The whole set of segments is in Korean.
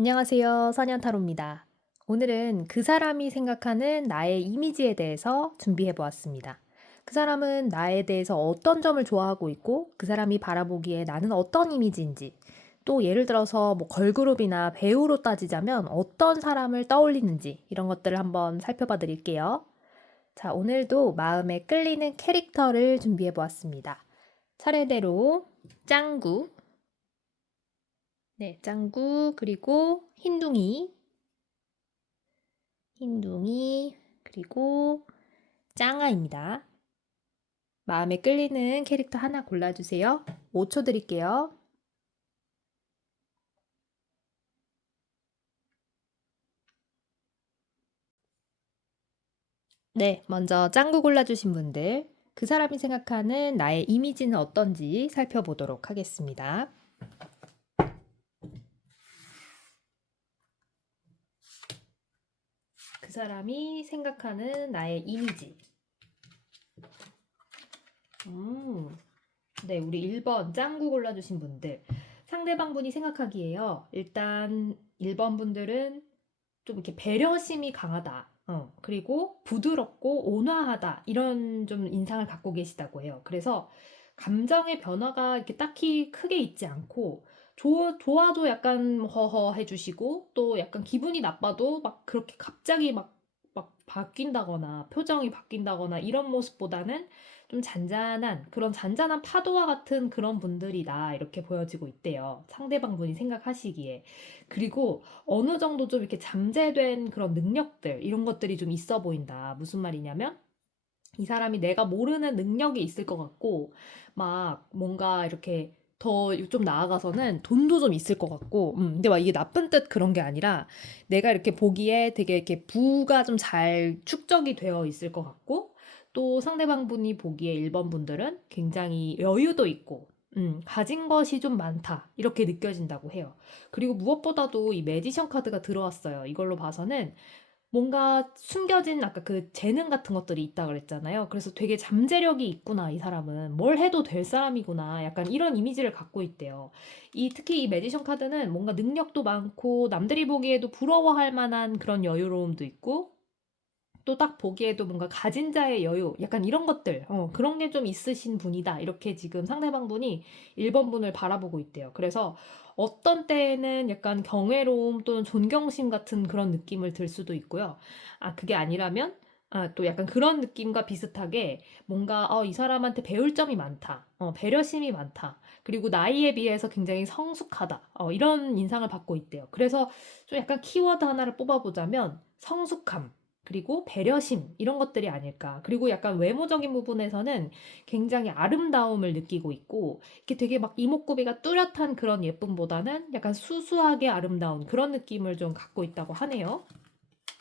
안녕하세요. 선현타로입니다. 오늘은 그 사람이 생각하는 나의 이미지에 대해서 준비해 보았습니다. 그 사람은 나에 대해서 어떤 점을 좋아하고 있고, 그 사람이 바라보기에 나는 어떤 이미지인지, 또 예를 들어서 뭐 걸그룹이나 배우로 따지자면 어떤 사람을 떠올리는지 이런 것들을 한번 살펴봐 드릴게요. 자, 오늘도 마음에 끌리는 캐릭터를 준비해 보았습니다. 차례대로 짱구, 네, 짱구, 그리고 흰둥이, 그리고 짱아입니다. 마음에 끌리는 캐릭터 하나 골라주세요. 5초 드릴게요. 네, 먼저 짱구 골라주신 분들, 그 사람이 생각하는 나의 이미지는 어떤지 살펴보도록 하겠습니다. 그 사람이 생각하는 나의 이미지. 네, 우리 1번 짱구 골라주신 분들. 상대방 분이 생각하기에요. 일단 1번 분들은 좀 이렇게 배려심이 강하다. 그리고 부드럽고 온화하다. 이런 좀 인상을 갖고 계시다고 해요. 그래서 감정의 변화가 이렇게 딱히 크게 있지 않고 좋아도 약간 허허 해주시고 또 약간 기분이 나빠도 막 그렇게 갑자기 막 바뀐다거나 표정이 바뀐다거나 이런 모습보다는 좀 잔잔한 그런 잔잔한 파도와 같은 그런 분들이다 이렇게 보여지고 있대요. 상대방 분이 생각하시기에. 그리고 어느 정도 좀 이렇게 잠재된 그런 능력들 이런 것들이 좀 있어 보인다. 무슨 말이냐면 이 사람이 내가 모르는 능력이 있을 것 같고 막 뭔가 이렇게 더 좀 나아가서는 돈도 좀 있을 것 같고 근데 막 이게 나쁜 뜻 그런 게 아니라 내가 이렇게 보기에 되게 이렇게 부가 좀 잘 축적이 되어 있을 것 같고 또 상대방 분이 보기에 1번 분들은 굉장히 여유도 있고 가진 것이 좀 많다 이렇게 느껴진다고 해요. 그리고 무엇보다도 이 매지션 카드가 들어왔어요. 이걸로 봐서는 뭔가 숨겨진 아까 그 재능 같은 것들이 있다 그랬잖아요. 그래서 되게 잠재력이 있구나, 이 사람은. 뭘 해도 될 사람이구나. 약간 이런 이미지를 갖고 있대요. 특히 이 매지션 카드는 뭔가 능력도 많고 남들이 보기에도 부러워할 만한 그런 여유로움도 있고 또 딱 보기에도 뭔가 가진 자의 여유, 약간 이런 것들, 그런 게 좀 있으신 분이다. 이렇게 지금 상대방 분이 1번 분을 바라보고 있대요. 그래서 어떤 때에는 약간 경외로움 또는 존경심 같은 그런 느낌을 들 수도 있고요. 아, 그게 아니라면, 또 약간 그런 느낌과 비슷하게 뭔가, 이 사람한테 배울 점이 많다. 배려심이 많다. 그리고 나이에 비해서 굉장히 성숙하다. 이런 인상을 받고 있대요. 그래서 좀 약간 키워드 하나를 뽑아보자면 성숙함. 그리고 배려심 이런 것들이 아닐까. 그리고 약간 외모적인 부분에서는 굉장히 아름다움을 느끼고 있고 이렇게 되게 막 이목구비가 뚜렷한 그런 예쁨보다는 약간 수수하게 아름다운 그런 느낌을 좀 갖고 있다고 하네요.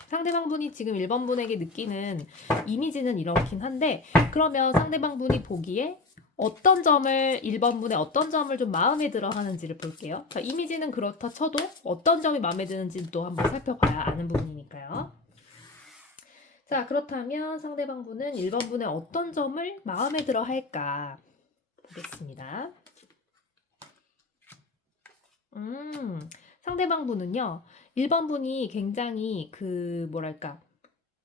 상대방 분이 지금 1번 분에게 느끼는 이미지는 이렇긴 한데 그러면 상대방 분이 보기에 어떤 점을 1번 분의 어떤 점을 좀 마음에 들어 하는지를 볼게요. 자, 이미지는 그렇다 쳐도 어떤 점이 마음에 드는지 또 한번 살펴봐야 아는 부분이니까요. 자, 그렇다면 상대방 분은 1번 분의 어떤 점을 마음에 들어 할까 보겠습니다. 상대방 분은요, 1번 분이 굉장히 뭐랄까,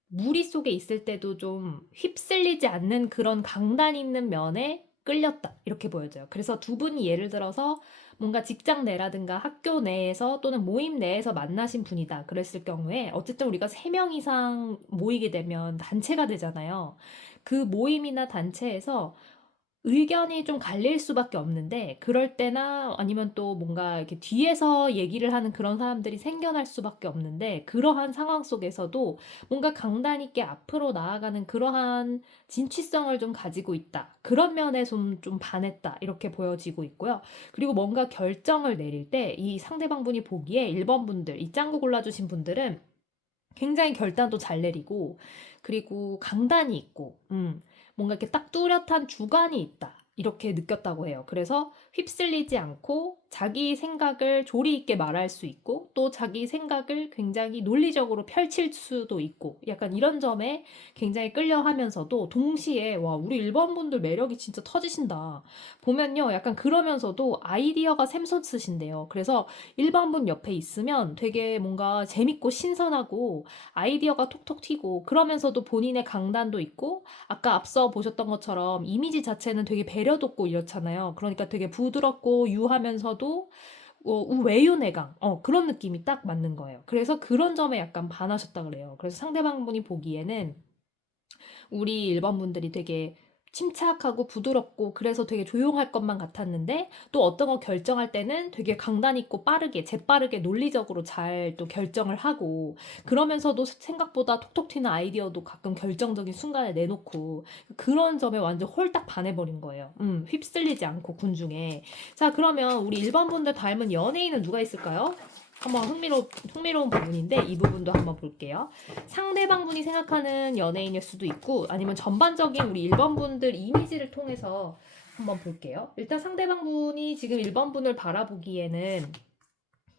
무리 속에 있을 때도 좀 휩쓸리지 않는 그런 강단 있는 면에 끌렸다. 이렇게 보여져요. 그래서 두 분이 예를 들어서 뭔가 직장 내라든가 학교 내에서 또는 모임 내에서 만나신 분이다. 그랬을 경우에 어쨌든 우리가 3명 이상 모이게 되면 단체가 되잖아요. 그 모임이나 단체에서 의견이 좀 갈릴 수밖에 없는데 그럴 때나 아니면 또 뭔가 이렇게 뒤에서 얘기를 하는 그런 사람들이 생겨날 수밖에 없는데 그러한 상황 속에서도 뭔가 강단 있게 앞으로 나아가는 그러한 진취성을 좀 가지고 있다. 그런 면에 좀 반했다. 이렇게 보여지고 있고요. 그리고 뭔가 결정을 내릴 때 이 상대방 분이 보기에 1번 분들, 이 짱구 골라주신 분들은 굉장히 결단도 잘 내리고 그리고 강단이 있고 뭔가 이렇게 딱 뚜렷한 주관이 있다. 이렇게 느꼈다고 해요. 그래서 휩쓸리지 않고 자기 생각을 조리 있게 말할 수 있고 또 자기 생각을 굉장히 논리적으로 펼칠 수도 있고 약간 이런 점에 굉장히 끌려하면서도 동시에 와 우리 1번 분들 매력이 진짜 터지신다. 보면요 약간 그러면서도 아이디어가 샘솟으신데요. 그래서 1번 분 옆에 있으면 되게 뭔가 재밌고 신선하고 아이디어가 톡톡 튀고 그러면서도 본인의 강단도 있고 아까 앞서 보셨던 것처럼 이미지 자체는 되게 배려돋고 이렇잖아요. 그러니까 되게 부드럽고 유하면서도 외유내강 그런 느낌이 딱 맞는 거예요. 그래서 그런 점에 약간 반하셨다 그래요. 그래서 상대방분이 보기에는 우리 1번 분들이 되게 침착하고 부드럽고 그래서 되게 조용할 것만 같았는데 또 어떤 거 결정할 때는 되게 강단 있고 빠르게 재빠르게 논리적으로 잘 또 결정을 하고 그러면서도 생각보다 톡톡 튀는 아이디어도 가끔 결정적인 순간에 내놓고 그런 점에 완전 홀딱 반해버린 거예요. 휩쓸리지 않고 군중에. 자 그러면 우리 1번 분들 닮은 연예인은 누가 있을까요? 한번 흥미로운 부분인데 이 부분도 한번 볼게요. 상대방분이 생각하는 연예인일 수도 있고 아니면 전반적인 우리 1번 분들 이미지를 통해서 한번 볼게요. 일단 상대방분이 지금 1번 분을 바라보기에는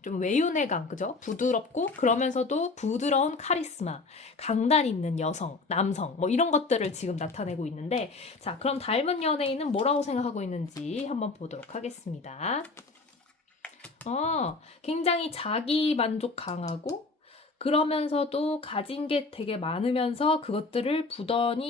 좀 외유내강, 그죠? 부드럽고 그러면서도 부드러운 카리스마, 강단 있는 여성, 남성 뭐 이런 것들을 지금 나타내고 있는데 자 그럼 닮은 연예인은 뭐라고 생각하고 있는지 한번 보도록 하겠습니다. 굉장히 자기 만족 강하고 그러면서도 가진 게 되게 많으면서 그것들을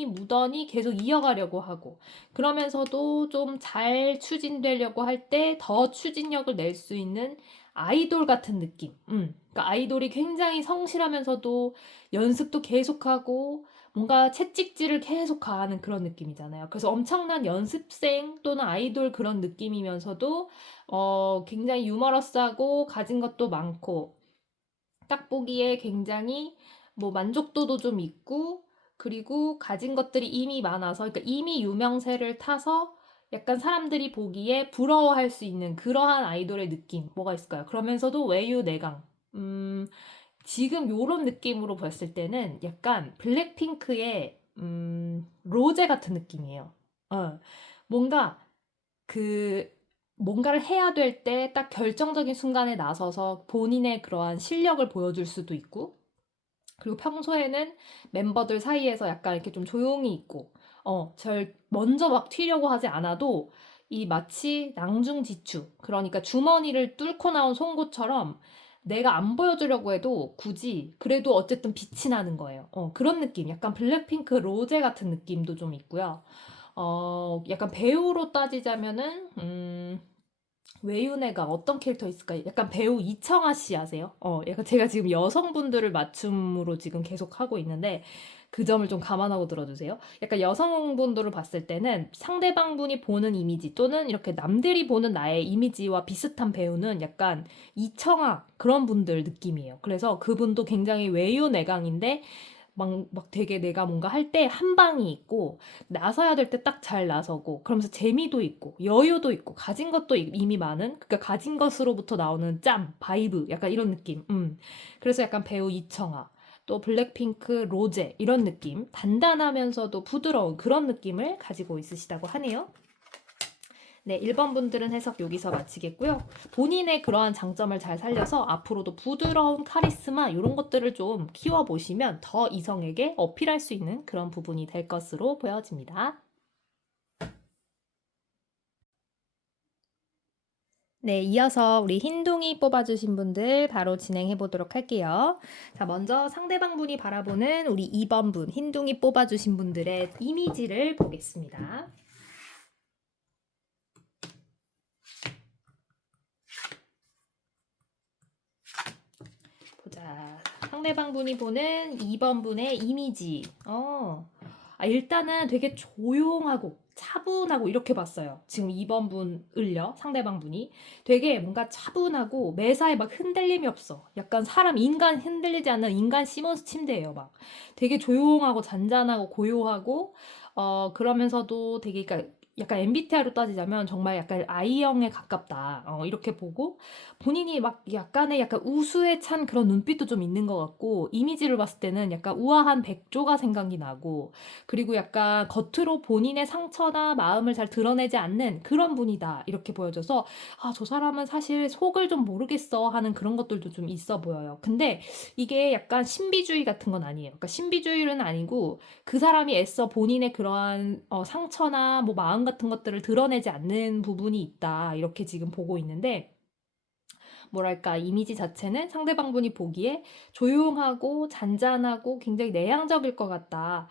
무던히 계속 이어가려고 하고 그러면서도 좀 잘 추진되려고 할 때 더 추진력을 낼 수 있는 아이돌 같은 느낌. 그러니까 아이돌이 굉장히 성실하면서도 연습도 계속하고 뭔가 채찍질을 계속 가하는 그런 느낌이잖아요. 그래서 엄청난 연습생 또는 아이돌 그런 느낌이면서도 굉장히 유머러스하고 가진 것도 많고 딱 보기에 굉장히 뭐 만족도도 좀 있고 그리고 가진 것들이 이미 많아서 그러니까 이미 유명세를 타서 약간 사람들이 보기에 부러워할 수 있는 그러한 아이돌의 느낌 뭐가 있을까요? 그러면서도 외유내강 지금 요런 느낌으로 봤을 때는 약간 블랙핑크의 로제 같은 느낌이에요. 뭔가 그 뭔가를 해야 될 때 딱 결정적인 순간에 나서서 본인의 그러한 실력을 보여줄 수도 있고 그리고 평소에는 멤버들 사이에서 약간 이렇게 좀 조용히 있고 절 먼저 막 튀려고 하지 않아도 이 마치 낭중지추 그러니까 주머니를 뚫고 나온 송곳처럼 내가 안 보여주려고 해도 굳이 그래도 어쨌든 빛이 나는 거예요. 그런 느낌 약간 블랙핑크 로제 같은 느낌도 좀 있고요. 약간 배우로 따지자면은 외윤애가 어떤 캐릭터 있을까요? 약간 배우 이청아 씨 아세요? 약간 제가 지금 여성분들을 맞춤으로 지금 계속 하고 있는데 그 점을 좀 감안하고 들어주세요. 약간 여성분들을 봤을 때는 상대방분이 보는 이미지 또는 이렇게 남들이 보는 나의 이미지와 비슷한 배우는 약간 이청아 그런 분들 느낌이에요. 그래서 그분도 굉장히 외유내강인데 막 되게 내가 뭔가 할 때 한 방이 있고 나서야 될 때 딱 잘 나서고 그러면서 재미도 있고 여유도 있고 가진 것도 이미 많은 그러니까 가진 것으로부터 나오는 짬 바이브 약간 이런 느낌. 그래서 약간 배우 이청아 또 블랙핑크 로제 이런 느낌 단단하면서도 부드러운 그런 느낌을 가지고 있으시다고 하네요. 네, 1번 분들은 해석 여기서 마치겠고요. 본인의 그러한 장점을 잘 살려서 앞으로도 부드러운 카리스마 이런 것들을 좀 키워보시면 더 이성에게 어필할 수 있는 그런 부분이 될 것으로 보여집니다. 네, 이어서 우리 흰둥이 뽑아주신 분들 바로 진행해 보도록 할게요. 자, 먼저 상대방분이 바라보는 우리 2번 분, 흰둥이 뽑아주신 분들의 이미지를 보겠습니다. 보자. 상대방분이 보는 2번 분의 이미지. 일단은 되게 조용하고 차분하고 이렇게 봤어요. 지금 2번 분을요. 상대방 분이 되게 뭔가 차분하고 매사에 막 흔들림이 없어. 약간 인간 흔들리지 않는 인간 시몬스 침대예요. 막 되게 조용하고 잔잔하고 고요하고 그러면서도 되게 그러니까 약간 MBTI로 따지자면 정말 약간 I형에 가깝다. 이렇게 보고 본인이 막 약간의 약간 우수에 찬 그런 눈빛도 좀 있는 것 같고 이미지를 봤을 때는 약간 우아한 백조가 생각이 나고 그리고 약간 겉으로 본인의 상처나 마음을 잘 드러내지 않는 그런 분이다. 이렇게 보여져서 아, 저 사람은 사실 속을 좀 모르겠어 하는 그런 것들도 좀 있어 보여요. 근데 이게 약간 신비주의 같은 건 아니에요. 그러니까 신비주의는 아니고 그 사람이 애써 본인의 그러한 상처나 뭐 마음 같은 것들을 드러내지 않는 부분이 있다. 이렇게 지금 보고 있는데 뭐랄까, 이미지 자체는 상대방분이 보기에 조용하고 잔잔하고 굉장히 내향적일 것 같다.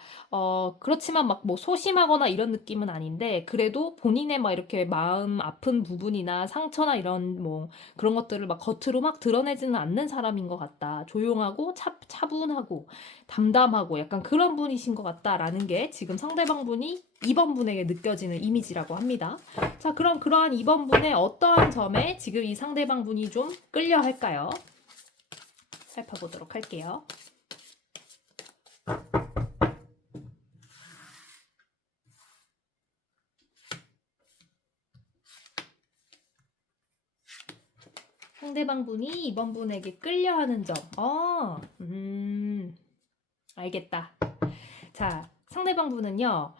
그렇지만 막 뭐 소심하거나 이런 느낌은 아닌데, 그래도 본인의 막 이렇게 마음 아픈 부분이나 상처나 이런 뭐 그런 것들을 막 겉으로 막 드러내지는 않는 사람인 것 같다. 조용하고 차분하고 담담하고 약간 그런 분이신 것 같다라는 게 지금 상대방분이 2번 분에게 느껴지는 이미지라고 합니다. 자, 그럼 그러한 2번 분의 어떠한 점에 지금 이 상대방 분이 좀 끌려 할까요? 살펴보도록 할게요. 상대방 분이 2번 분에게 끌려 하는 점. 알겠다. 자, 상대방 분은요,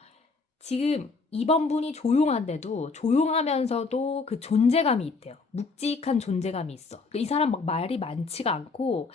지금 2번 분이 조용한데도 조용하면서도 그 존재감이 있대요. 묵직한 존재감이 있어. 이 사람 막 말이 많지가 않고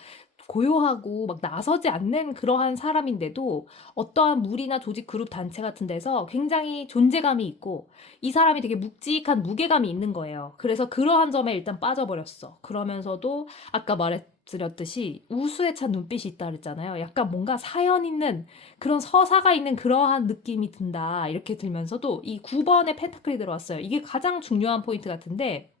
고요하고 막 나서지 않는 그러한 사람인데도 어떠한 무리나 조직 그룹 단체 같은 데서 굉장히 존재감이 있고 이 사람이 되게 묵직한 무게감이 있는 거예요. 그래서 그러한 점에 일단 빠져버렸어. 그러면서도 아까 말해드렸듯이 우수에 찬 눈빛이 있다 그랬잖아요. 약간 뭔가 사연 있는 그런 서사가 있는 그러한 느낌이 든다. 이렇게 들면서도 이 9번의 펜타클이 들어왔어요. 이게 가장 중요한 포인트 같은데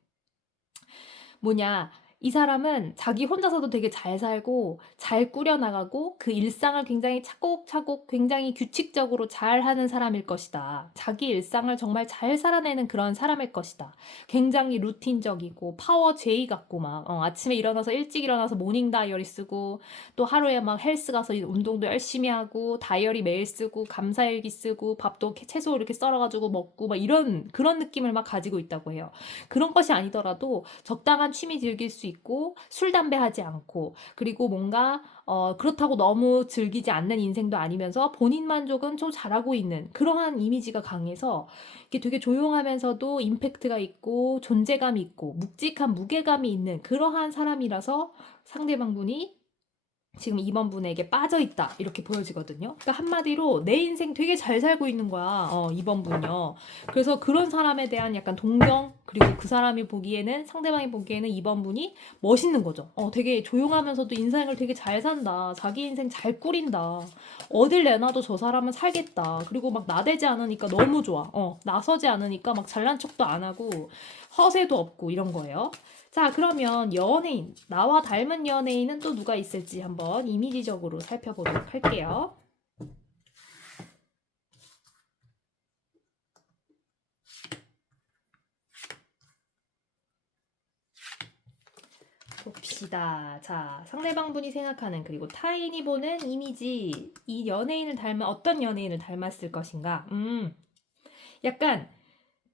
뭐냐, 이 사람은 자기 혼자서도 되게 잘 살고 잘 꾸려나가고 그 일상을 굉장히 차곡차곡 굉장히 규칙적으로 잘 하는 사람일 것이다. 자기 일상을 정말 잘 살아내는 그런 사람일 것이다. 굉장히 루틴적이고 파워 제이 같고 막 아침에 일어나서 일찍 일어나서 모닝 다이어리 쓰고 또 하루에 막 헬스 가서 운동도 열심히 하고 다이어리 매일 쓰고 감사일기 쓰고 밥도 채소 이렇게 썰어가지고 먹고 막 이런 그런 느낌을 막 가지고 있다고 해요. 그런 것이 아니더라도 적당한 취미 즐길 수 있고 술 담배 하지 않고 그리고 뭔가 그렇다고 너무 즐기지 않는 인생도 아니면서 본인 만족은 좀 잘하고 있는 그러한 이미지가 강해서 이게 되게 조용하면서도 임팩트가 있고 존재감이 있고 묵직한 무게감이 있는 그러한 사람이라서 상대방 분이 지금 2번 분에게 빠져있다 이렇게 보여지거든요. 그러니까 한마디로 내 인생 되게 잘 살고 있는 거야. 2번 분요. 그래서 그런 사람에 대한 약간 동경 그리고 그 사람이 보기에는 상대방이 보기에는 2번 분이 멋있는 거죠. 되게 조용하면서도 인생을 되게 잘 산다. 자기 인생 잘 꾸린다. 어딜 내놔도 저 사람은 살겠다. 그리고 막 나대지 않으니까 너무 좋아. 나서지 않으니까 막 잘난 척도 안 하고 허세도 없고 이런 거예요. 자, 그러면 연예인, 나와 닮은 연예인은 또 누가 있을지 한번 이미지적으로 살펴보도록 할게요. 봅시다. 자, 상대방 분이 생각하는 그리고 타인이 보는 이미지, 이 연예인을 닮은 어떤 연예인을 닮았을 것인가? 약간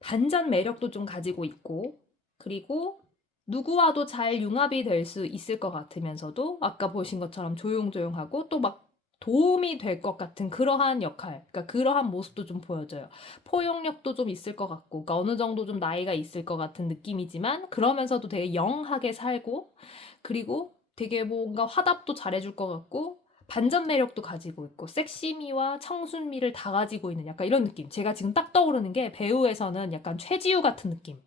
반전 매력도 좀 가지고 있고, 그리고 누구와도 잘 융합이 될 수 있을 것 같으면서도 아까 보신 것처럼 조용조용하고 또 막 도움이 될 것 같은 그러한 역할, 그러니까 그러한 모습도 좀 보여져요. 포용력도 좀 있을 것 같고, 그러니까 어느 정도 좀 나이가 있을 것 같은 느낌이지만 그러면서도 되게 영하게 살고, 그리고 되게 뭔가 화답도 잘해줄 것 같고, 반전 매력도 가지고 있고 섹시미와 청순미를 다 가지고 있는 약간 이런 느낌. 제가 지금 딱 떠오르는 게 배우에서는 약간 최지우 같은 느낌.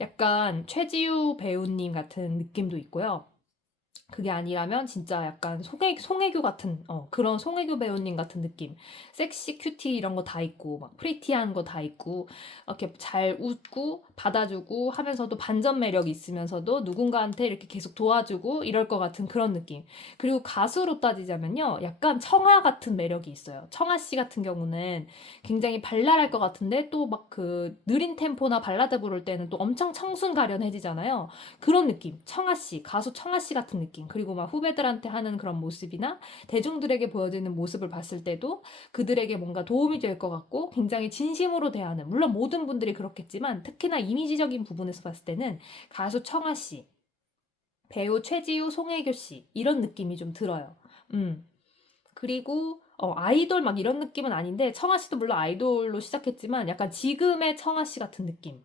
약간 최지우 배우님 같은 느낌도 있고요. 그게 아니라면 진짜 약간 송혜교 같은 그런 송혜교 배우님 같은 느낌. 섹시 큐티 이런 거 다 있고 막 프리티한 거 다 있고 이렇게 잘 웃고 받아주고 하면서도 반전 매력이 있으면서도 누군가한테 이렇게 계속 도와주고 이럴 것 같은 그런 느낌. 그리고 가수로 따지자면요. 약간 청아 같은 매력이 있어요. 청아 씨 같은 경우는 굉장히 발랄할 것 같은데 또 막 그 느린 템포나 발라드 부를 때는 또 엄청 청순 가련해지잖아요. 그런 느낌. 청아 씨, 가수 청아 씨 같은 느낌. 느낌. 그리고 막 후배들한테 하는 그런 모습이나 대중들에게 보여지는 모습을 봤을 때도 그들에게 뭔가 도움이 될 것 같고 굉장히 진심으로 대하는, 물론 모든 분들이 그렇겠지만 특히나 이미지적인 부분에서 봤을 때는 가수 청아 씨, 배우 최지우, 송혜교 씨 이런 느낌이 좀 들어요. 그리고 아이돌 막 이런 느낌은 아닌데 청아 씨도 물론 아이돌로 시작했지만 약간 지금의 청아 씨 같은 느낌.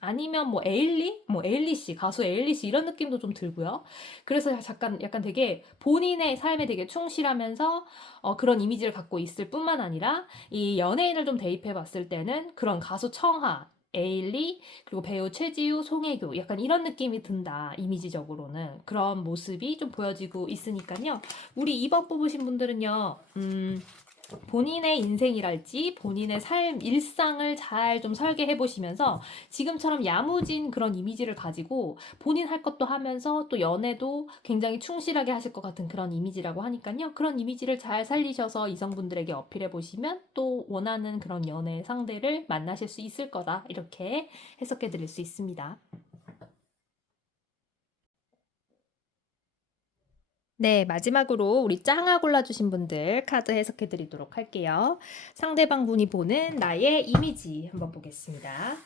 아니면 뭐 에일리, 뭐 에일리 씨, 가수 에일리 씨 이런 느낌도 좀 들고요. 그래서 약간 되게 본인의 삶에 되게 충실하면서 그런 이미지를 갖고 있을 뿐만 아니라 이 연예인을 좀 대입해 봤을 때는 그런 가수 청아, 에일리, 그리고 배우 최지우, 송혜교 약간 이런 느낌이 든다. 이미지적으로는 그런 모습이 좀 보여지고 있으니까요. 우리 2번 뽑으신 분들은요, 본인의 인생이랄지 본인의 삶, 일상을 잘 좀 설계해 보시면서 지금처럼 야무진 그런 이미지를 가지고 본인 할 것도 하면서 또 연애도 굉장히 충실하게 하실 것 같은 그런 이미지라고 하니까요. 그런 이미지를 잘 살리셔서 이성분들에게 어필해 보시면 또 원하는 그런 연애 상대를 만나실 수 있을 거다. 이렇게 해석해 드릴 수 있습니다. 네, 마지막으로 우리 짱아 골라주신 분들 카드 해석해 드리도록 할게요. 상대방 분이 보는 나의 이미지 한번 보겠습니다.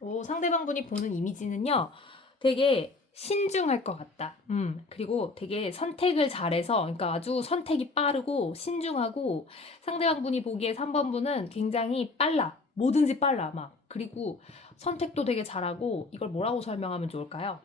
어, 상대방 분이 보는 이미지는요, 되게 신중할 것 같다. 그리고 되게 선택을 잘해서, 그러니까 아주 선택이 빠르고 신중하고, 상대방 분이 보기에 3번 분은 굉장히 빨라. 뭐든지 빨라, 막. 그리고 선택도 되게 잘하고, 이걸 뭐라고 설명하면 좋을까요?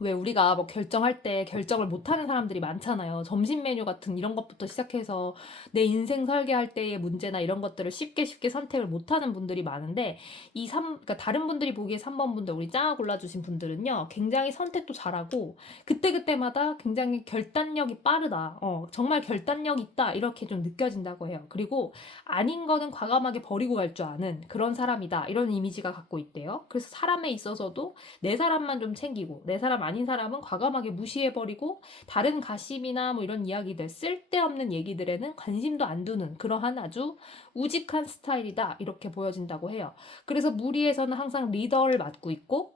왜 우리가 뭐 결정할 때 결정을 못하는 사람들이 많잖아요. 점심 메뉴 같은 이런 것부터 시작해서 내 인생 설계할 때의 문제나 이런 것들을 쉽게 선택을 못하는 분들이 많은데 그러니까 다른 분들이 보기에 3번 분들, 우리 짱아 골라주신 분들은요, 굉장히 선택도 잘하고 그때그때마다 굉장히 결단력이 빠르다. 정말 결단력 있다. 이렇게 좀 느껴진다고 해요. 그리고 아닌 거는 과감하게 버리고 갈 줄 아는 그런 사람이다. 이런 이미지가 갖고 있대요. 그래서 사람에 있어서도 내 사람만 좀 챙기고 내 사람 아닌 사람은 과감하게 무시해버리고 다른 가심이나 뭐 이런 이야기들, 쓸데없는 얘기들에는 관심도 안 두는 그러한 아주 우직한 스타일이다. 이렇게 보여진다고 해요. 그래서 무리에서는 항상 리더를 맡고 있고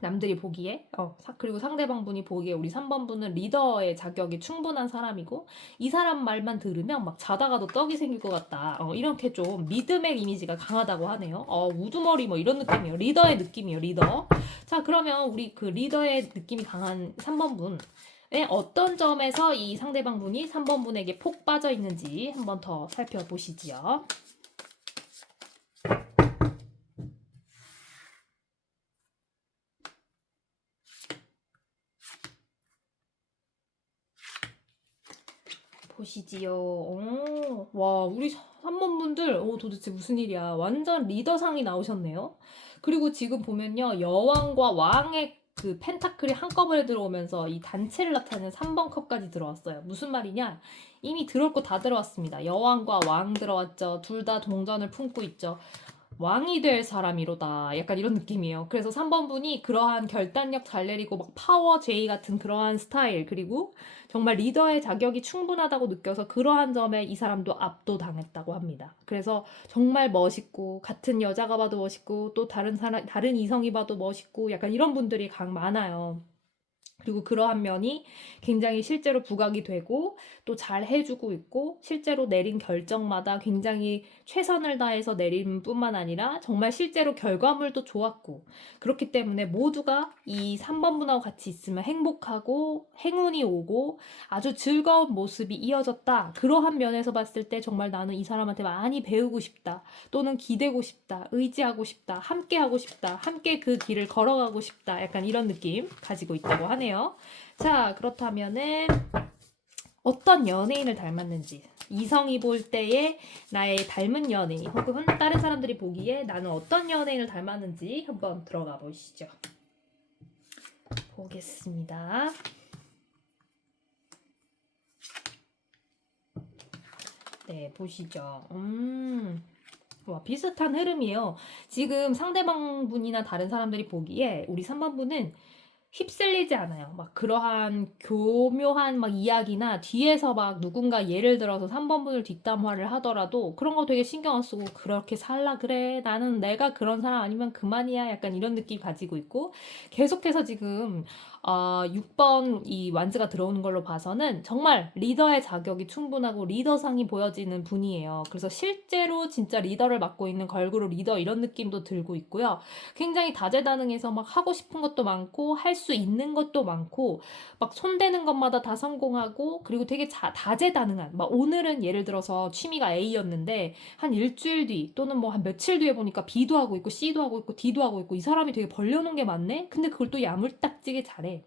남들이 보기에 그리고 상대방 분이 보기에 우리 3번 분은 리더의 자격이 충분한 사람이고 이 사람 말만 들으면 막 자다가도 떡이 생길 것 같다. 이렇게 좀 믿음의 이미지가 강하다고 하네요. 우두머리 뭐 이런 느낌이에요. 리더의 느낌이에요. 리더. 자, 그러면 우리 그 리더의 느낌이 강한 3번 분 어떤 점에서 이 상대방 분이 3번 분에게 폭 빠져 있는지 한번 더 살펴보시지요. 보시지요. 와, 우리 3번 분들, 도대체 무슨 일이야. 완전 리더상이 나오셨네요. 그리고 지금 보면요, 여왕과 왕의 그 펜타클이 한꺼번에 들어오면서 이 단체를 나타내는 3번 컵까지 들어왔어요. 무슨 말이냐? 이미 들어올 거 다 들어왔습니다. 여왕과 왕 들어왔죠. 둘 다 동전을 품고 있죠. 왕이 될 사람이로다. 약간 이런 느낌이에요. 그래서 3번 분이 그러한 결단력 잘 내리고 막 파워 제이 같은 그러한 스타일, 그리고 정말 리더의 자격이 충분하다고 느껴서 그러한 점에 이 사람도 압도당했다고 합니다. 그래서 정말 멋있고 같은 여자가 봐도 멋있고 또 다른 이성이 봐도 멋있고 약간 이런 분들이 많아요. 그리고 그러한 면이 굉장히 실제로 부각이 되고 또 잘 해주고 있고 실제로 내린 결정마다 굉장히 최선을 다해서 내린 뿐만 아니라 정말 실제로 결과물도 좋았고 그렇기 때문에 모두가 이 3번 분하고 같이 있으면 행복하고 행운이 오고 아주 즐거운 모습이 이어졌다. 그러한 면에서 봤을 때 정말 나는 이 사람한테 많이 배우고 싶다. 또는 기대고 싶다. 의지하고 싶다. 함께 하고 싶다. 함께 그 길을 걸어가고 싶다. 약간 이런 느낌 가지고 있다고 하네요. 자, 그렇다면은 어떤 연예인을 닮았는지, 이성이 볼 때의 나의 닮은 연예인 혹은 다른 사람들이 보기에 나는 어떤 연예인을 닮았는지 한번 들어가 보시죠. 보겠습니다. 네, 보시죠. 와, 비슷한 흐름이에요. 지금 상대방 분이나 다른 사람들이 보기에 우리 3번 분은 휩쓸리지 않아요. 막 그러한 교묘한 막 이야기나 뒤에서 막 누군가 예를 들어서 3번 분을 뒷담화를 하더라도 그런 거 되게 신경 안 쓰고 그렇게 살라 그래. 나는 내가 그런 사람 아니면 그만이야. 약간 이런 느낌 가지고 있고 계속해서 지금 6번 이 완즈가 들어오는 걸로 봐서는 정말 리더의 자격이 충분하고 리더상이 보여지는 분이에요. 그래서 실제로 진짜 리더를 맡고 있는 걸그룹 리더 이런 느낌도 들고 있고요. 굉장히 다재다능해서 막 하고 싶은 것도 많고 할 수 있는 것도 많고 막 손대는 것마다 다 성공하고 그리고 되게 다재다능한 막 오늘은 예를 들어서 취미가 A였는데 한 일주일 뒤 또는 뭐 한 며칠 뒤에 보니까 B도 하고 있고 C도 하고 있고 D도 하고 있고 이 사람이 되게 벌려놓은 게 많네? 근데 그걸 또 야물딱지게 잘해.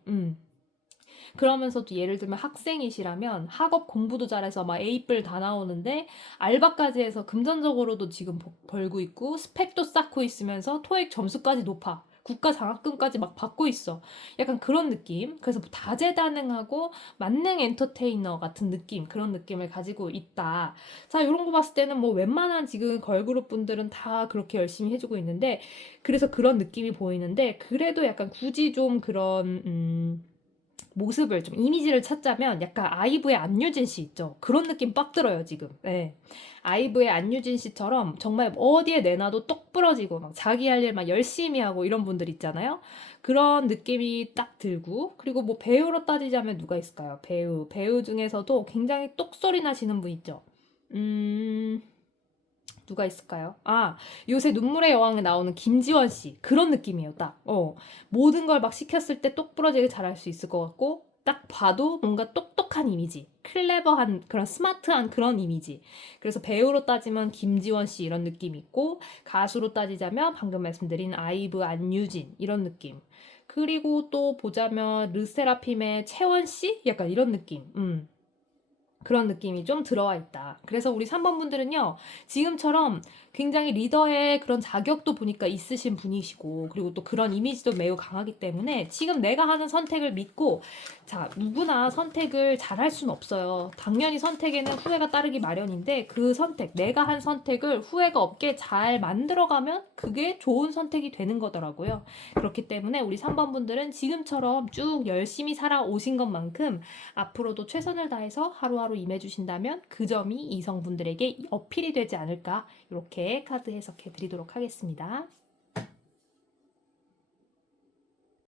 그러면서도 예를 들면 학생이시라면 학업 공부도 잘해서 막 A뿔 다 나오는데 알바까지 해서 금전적으로도 지금 벌고 있고 스펙도 쌓고 있으면서 토익 점수까지 높아. 국가 장학금까지 막 받고 있어. 약간 그런 느낌. 그래서 다재다능하고 만능 엔터테이너 같은 느낌, 그런 느낌을 가지고 있다. 자, 이런 거 봤을 때는 뭐 웬만한 지금 걸그룹 분들은 다 그렇게 열심히 해주고 있는데, 그래서 그런 느낌이 보이는데, 그래도 약간 굳이 좀 그런, 모습을 좀 이미지를 찾자면 약간 아이브의 안유진 씨 있죠. 그런 느낌 빡 들어요 지금. 네. 아이브의 안유진 씨처럼 정말 어디에 내놔도 똑 부러지고 막 자기 할 일 막 열심히 하고 이런 분들 있잖아요. 그런 느낌이 딱 들고 그리고 뭐 배우로 따지자면 누가 있을까요? 배우 중에서도 굉장히 똑소리 나시는 분 있죠. 누가 있을까요? 요새 눈물의 여왕에 나오는 김지원 씨. 그런 느낌이에요, 딱. 모든 걸 막 시켰을 때 똑부러지게 잘할 수 있을 것 같고, 딱 봐도 뭔가 똑똑한 이미지. 클레버한, 그런 스마트한 그런 이미지. 그래서 배우로 따지면 김지원 씨 이런 느낌 있고, 가수로 따지자면 방금 말씀드린 아이브, 안유진 이런 느낌. 그리고 또 보자면 르세라핌의 채원 씨? 약간 이런 느낌. 그런 느낌이 좀 들어와 있다. 그래서 우리 3번 분들은요, 지금처럼 굉장히 리더의 그런 자격도 보니까 있으신 분이시고, 그리고 또 그런 이미지도 매우 강하기 때문에 지금 내가 하는 선택을 믿고, 자, 누구나 선택을 잘 할 수는 없어요. 당연히 선택에는 후회가 따르기 마련인데, 그 선택, 내가 한 선택을 후회가 없게 잘 만들어가면 그게 좋은 선택이 되는 거더라고요. 그렇기 때문에 우리 3번 분들은 지금처럼 쭉 열심히 살아오신 것만큼 앞으로도 최선을 다해서 하루하루 임해주신다면 그 점이 이성분들에게 어필이 되지 않을까 이렇게 카드 해석해 드리도록 하겠습니다.